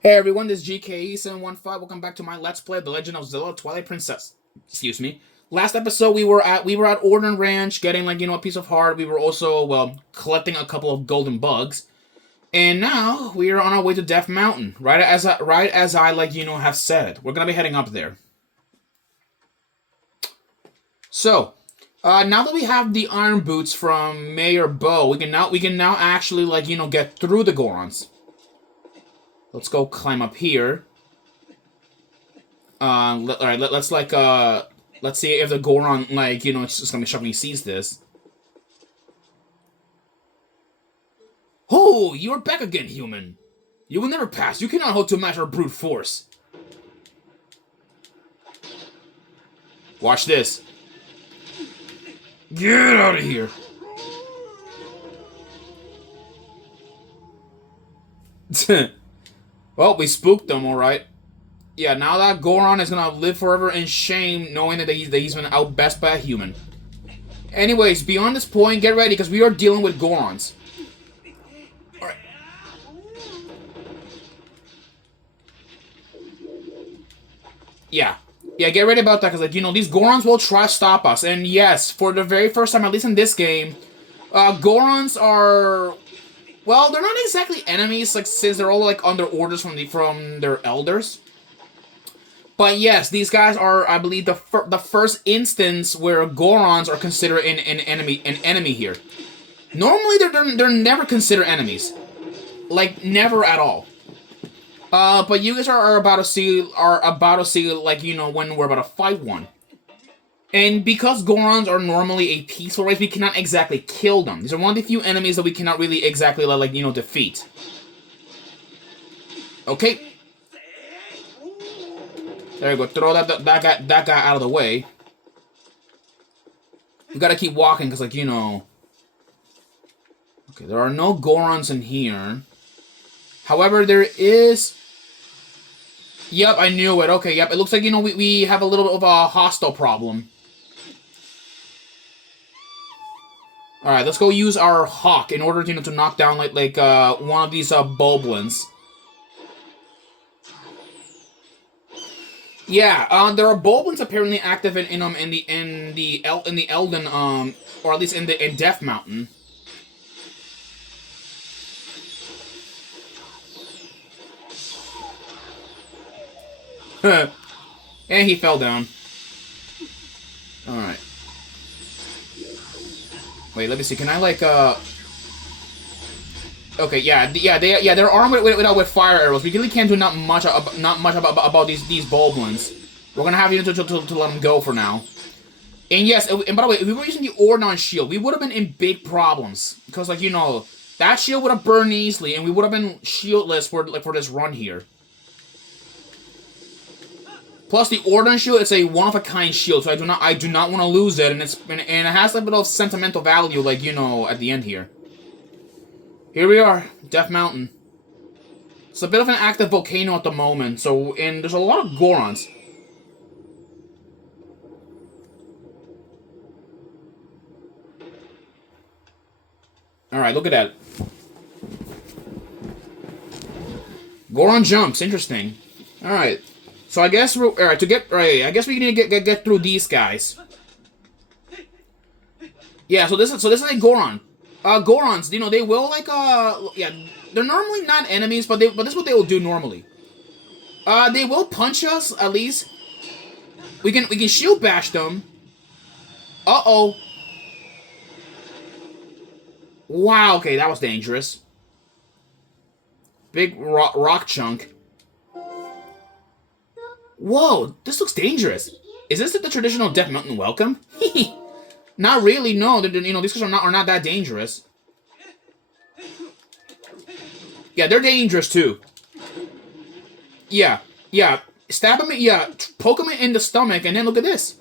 Hey everyone, this is GKE715. Welcome back to my Let's Play of The Legend of Zelda Twilight Princess. Excuse me. Last episode we were at Orden Ranch getting a piece of heart. We were also collecting a couple of golden bugs. And now we are on our way to Death Mountain. Right as I have said. We're gonna be heading up there. So, now that we have the iron boots from Mayor Bo, we can now actually get through the Gorons. Let's go climb up here. Alright, let's see if the Goron, it's just gonna be shocked when he sees this. Oh, you are back again, human. You will never pass. You cannot hope to match our brute force. Watch this. Get out of here. Well, we spooked them, alright. Yeah, now that Goron is gonna live forever in shame, knowing that he's been outbest by a human. Anyways, beyond this point, get ready, because we are dealing with Gorons. Alright. Yeah. Yeah, get ready about that, because, these Gorons will try to stop us. And yes, for the very first time, at least in this game, Gorons are... Well, they're not exactly enemies, since they're all, under orders from their elders. But yes, these guys are, I believe, the first instance where Gorons are considered an enemy here. Normally, they're never considered enemies, never at all. But you guys are about to see when we're about to fight one. And because Gorons are normally a peaceful race, we cannot exactly kill them. These are one of the few enemies that we cannot really exactly defeat. Okay. There you go. Throw that guy out of the way. We gotta keep walking, because, Okay, there are no Gorons in here. However, there is... Yep, I knew it. Okay, yep. It looks like, we have a little bit of a hostile problem. Alright, let's go use our hawk in order, to knock down, one of these, boblins. Yeah, there are Boblins apparently active in the Elden, or at least in Death Mountain. And he fell down. Alright. Wait, let me see. Can I Okay, they're armed with fire arrows. We really can't do not much about these Boblins. We're gonna have to let them go for now. And yes, and by the way, if we were using the Ordon shield, we would have been in big problems, because that shield would have burned easily, and we would have been shieldless for this run here. Plus, the Ordon shield is a one-of-a-kind shield, so I do not want to lose it, and it has a bit of sentimental value, at the end here. Here we are, Death Mountain. It's a bit of an active volcano at the moment, and there's a lot of Gorons. Alright, look at that. Goron jumps, interesting. Alright. So I guess I guess we need to get through these guys. Yeah, so this is a Goron. Gorons, they will yeah, they're normally not enemies, but this is what they will do normally. They will punch us at least. We can shield bash them. Uh-oh. Wow, okay, that was dangerous. Big rock chunk. Whoa, this looks dangerous. Is this the traditional Death Mountain welcome? Not really, no. These guys are not that dangerous. Yeah, they're dangerous too. Yeah. Stab him, poke him in the stomach, and then look at this.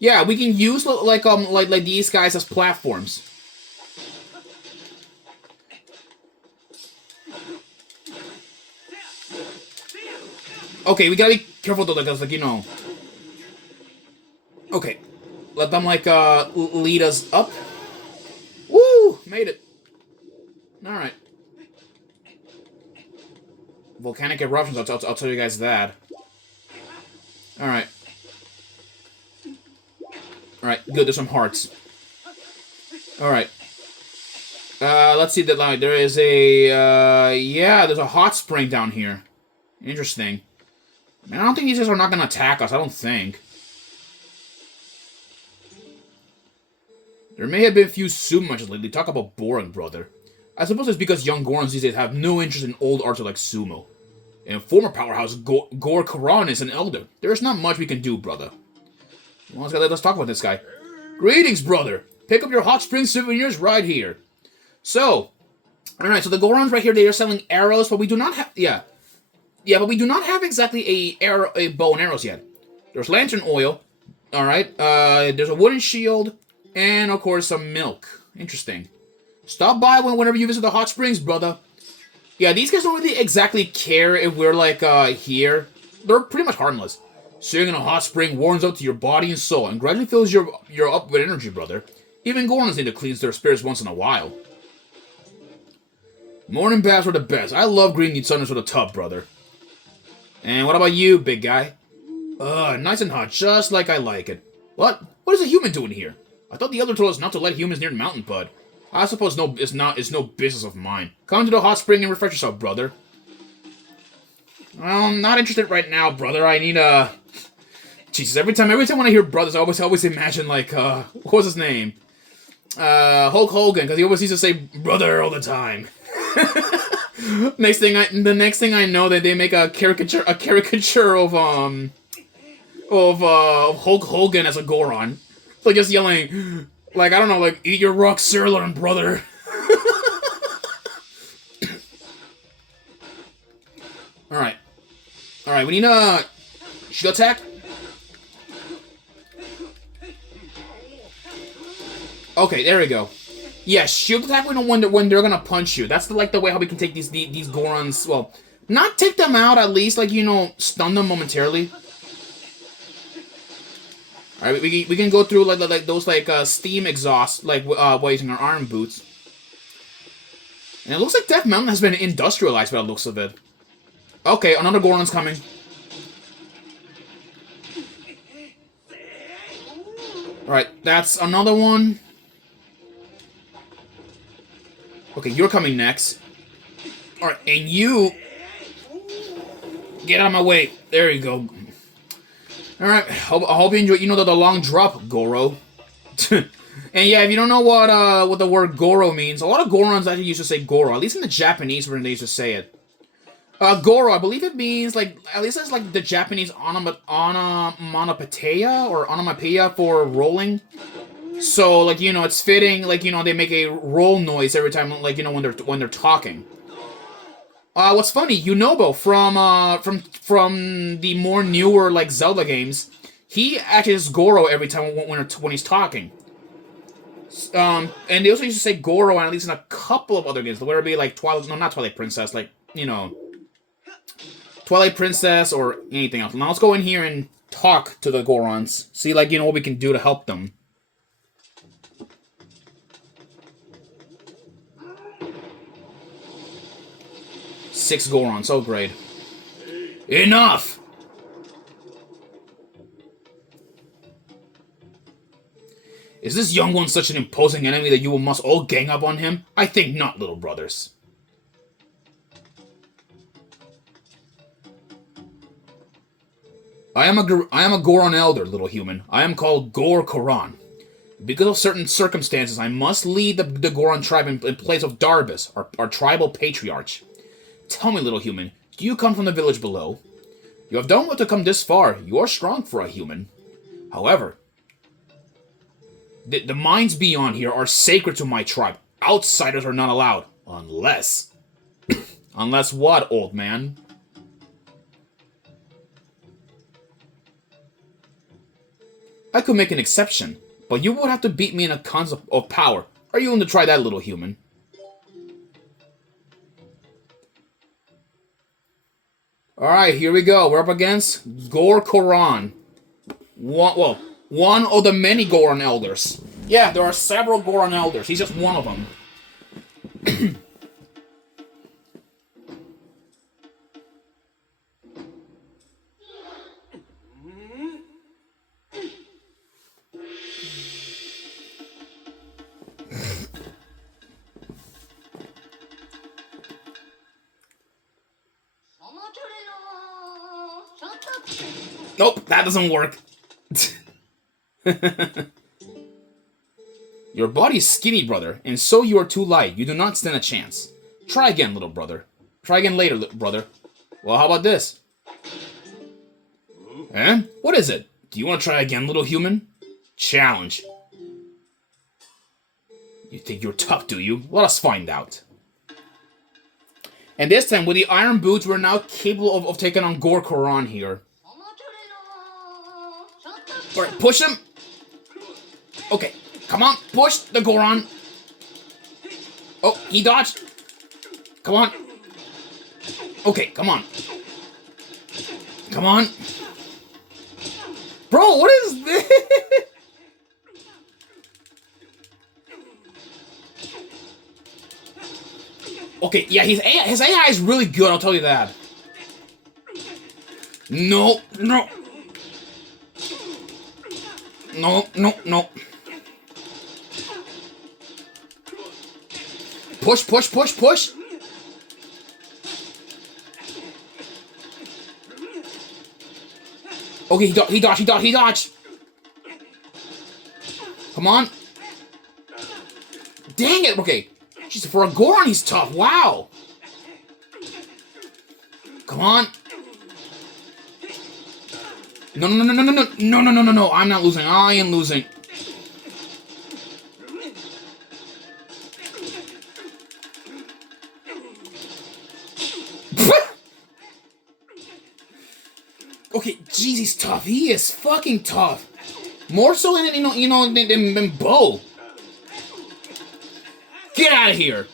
Yeah, we can use like these guys as platforms. Okay, we gotta be careful though, because Okay, let them lead us up. Woo! Made it. All right. volcanic eruptions. I'll tell you guys that. Alright. Alright, good. There's some hearts. Alright. Let's see that line. There is a, yeah, there's a hot spring down here. Interesting. Man, I don't think these guys are not gonna attack us. I don't think. There may have been a few sumo matches lately. Talk about boring, brother. I suppose it's because young Gorons these days have no interest in old arts like sumo. In former powerhouse, Gor Karan is an elder. There's not much we can do, brother. Well, let's talk about this guy. Greetings, brother. Pick up your hot spring souvenirs right here. So, alright, so the Gorons right here, they are selling arrows, but we do not have, yeah, but we do not have exactly a bow and arrows yet. There's lantern oil, alright, there's a wooden shield, and of course some milk. Interesting. Stop by whenever you visit the hot springs, brother. Yeah, these guys don't really exactly care if we're like, here. They're pretty much harmless. Sitting in a hot spring warms up to your body and soul, and gradually fills your up with energy, brother. Even Gorons need to cleanse their spirits once in a while. Morning baths are the best. I love green meat sundaes with a tub, brother. And what about you, big guy? Nice and hot, just like I like it. What? What is a human doing here? I thought the elder told us not to let humans near the mountain, bud. I suppose it's no business of mine. Come to the hot spring and refresh yourself, brother. Well, I'm not interested right now, brother. I need Jesus, every time when I hear brothers, I always imagine like what was his name? Hulk Hogan, because he always used to say brother all the time. The next thing I know that they make a caricature of Hulk Hogan as a Goron. Like just yelling, like I don't know, like eat your rock sirloin, brother. Alright. Alright, we need a shield attack. Okay, there we go. Yeah, shield attack when they're gonna punch you. That's the way how we can take these Gorons. Well, not take them out, at least, like, you know, stun them momentarily. Alright, we can go through like those steam exhausts while using our iron boots. And it looks like Death Mountain has been industrialized by the looks of it. Okay, another Goron's coming. Alright, that's another one. Okay, you're coming next. Alright, and you... Get out of my way. There you go. Alright, I hope you enjoy, you know, the long drop, Goro. And yeah, if you don't know what the word Goro means, a lot of Gorons actually used to say Goro, at least in the Japanese version they used to say it. Goro, I believe it means, like, at least it's like the Japanese onomatopoeia, or onomatopoeia for rolling. So, like, you know, it's fitting, like, you know, they make a roll noise every time, like, you know, when they're talking. What's funny, Yunobo from the more newer, like, Zelda games, he actually is Goro every time when he's talking. And they also used to say Goro, and at least in a couple of other games, whether it be, like, not Twilight Princess, like, you know, Twilight Princess or anything else. Now let's go in here and talk to the Gorons. See, like, you know, what we can do to help them. Six Gorons, oh great. Enough! Is this young one such an imposing enemy that you must all gang up on him? I think not, little brothers. I am a Goron elder, little human. I am called Gor Koran. Because of certain circumstances, I must lead the Goron tribe in place of Darbus, our tribal patriarch. Tell me, little human, do you come from the village below? You have done well to come this far. You are strong for a human. However, the mines beyond here are sacred to my tribe. Outsiders are not allowed. Unless... Unless what, old man? I could make an exception, but you would have to beat me in a concept of power. Are you willing to try that, little human? Alright, here we go. We're up against Gor Koran. One of the many Goron elders. Yeah, there are several Goron elders. He's just one of them. Nope, that doesn't work. Your body is skinny, brother, and so you are too light. You do not stand a chance. Try again, little brother. Try again later, brother. Well, how about this? Eh? What is it? Do you want to try again, little human? Challenge. You think you're tough, do you? Let us find out. And this time, with the iron boots, we're now capable of taking on Gore Koran here. Alright, push him. Okay, come on, push the Goron. Oh, he dodged. Come on. Okay, come on. Come on. Bro, what is this? Okay, yeah, his AI is really good, I'll tell you that. No, no. No, no, no. Push, push, push, push. Okay, he dodged. Come on. Dang it, okay. Jeez, for a Goron, he's tough. Wow. Come on. No. I'm not losing. I am losing. Okay, jeez, he's tough. He is fucking tough. More so than than Bo. Get out of here.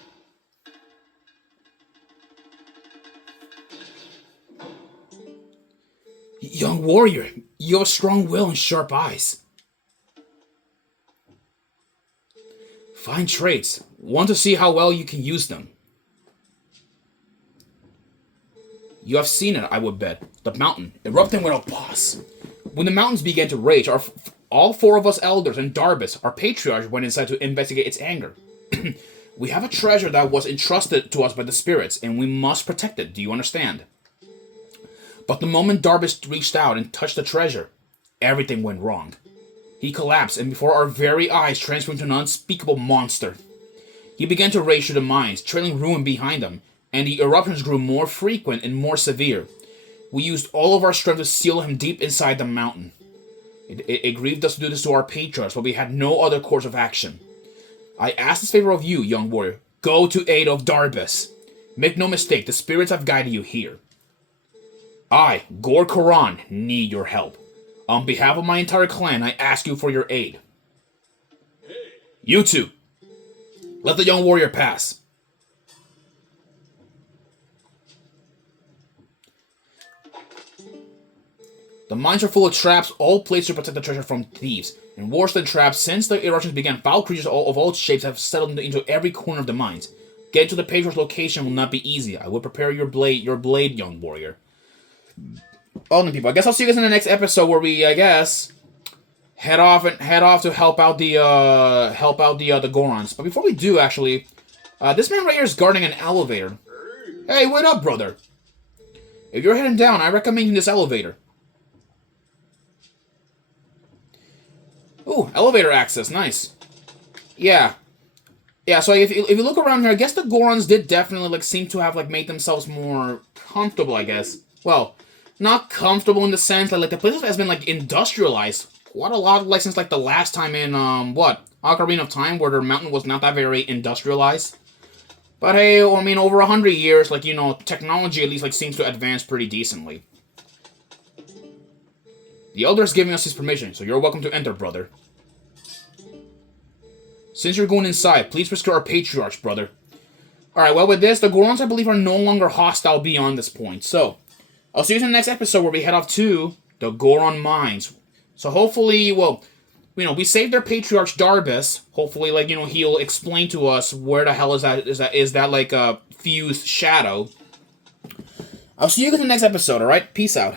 Young warrior, you have a strong will and sharp eyes. Fine traits. Want to see how well you can use them. You have seen it, I would bet. The mountain, erupting without pause. When the mountains began to rage, all four of us elders and Darbus, our patriarch, went inside to investigate its anger. We have a treasure that was entrusted to us by the spirits, and we must protect it. Do you understand? But the moment Darbus reached out and touched the treasure, everything went wrong. He collapsed, and before our very eyes transformed into an unspeakable monster. He began to rage through the mines, trailing ruin behind him, and the eruptions grew more frequent and more severe. We used all of our strength to seal him deep inside the mountain. It grieved us to do this to our patriarchs, but we had no other course of action. I ask this favor of you, young warrior. Go to aid of Darbus. Make no mistake, the spirits have guided you here. I, Gore Koran, need your help. On behalf of my entire clan, I ask you for your aid. You two, let the young warrior pass. The mines are full of traps, all placed to protect the treasure from thieves. And worse than traps, since the eruptions began, foul creatures of all shapes have settled into every corner of the mines. Getting to the patriarch's location will not be easy. I will prepare your blade, young warrior. Well then, people, I guess I'll see you guys in the next episode where we, I guess, head off to help out the Gorons. But before we do, actually, this man right here is guarding an elevator. Hey, wait up, brother. If you're heading down, I recommend using this elevator. Ooh, elevator access, nice. Yeah, so if you look around here, I guess the Gorons did definitely, seem to have, made themselves more comfortable, I guess. Well, not comfortable in the sense that, the place has been, industrialized quite a lot, since, the last time in, Ocarina of Time, where their mountain was not that very industrialized. But hey, I mean, over 100 years, technology at least, seems to advance pretty decently. The Elder is giving us his permission, so you're welcome to enter, brother. Since you're going inside, please rescue our patriarchs, brother. Alright, well, with this, the Gorons, I believe, are no longer hostile beyond this point. So, I'll see you in the next episode where we head off to the Goron Mines. So, hopefully, well, we saved their patriarch, Darbus. Hopefully, he'll explain to us where the hell is that fused shadow. I'll see you guys in the next episode, alright? Peace out.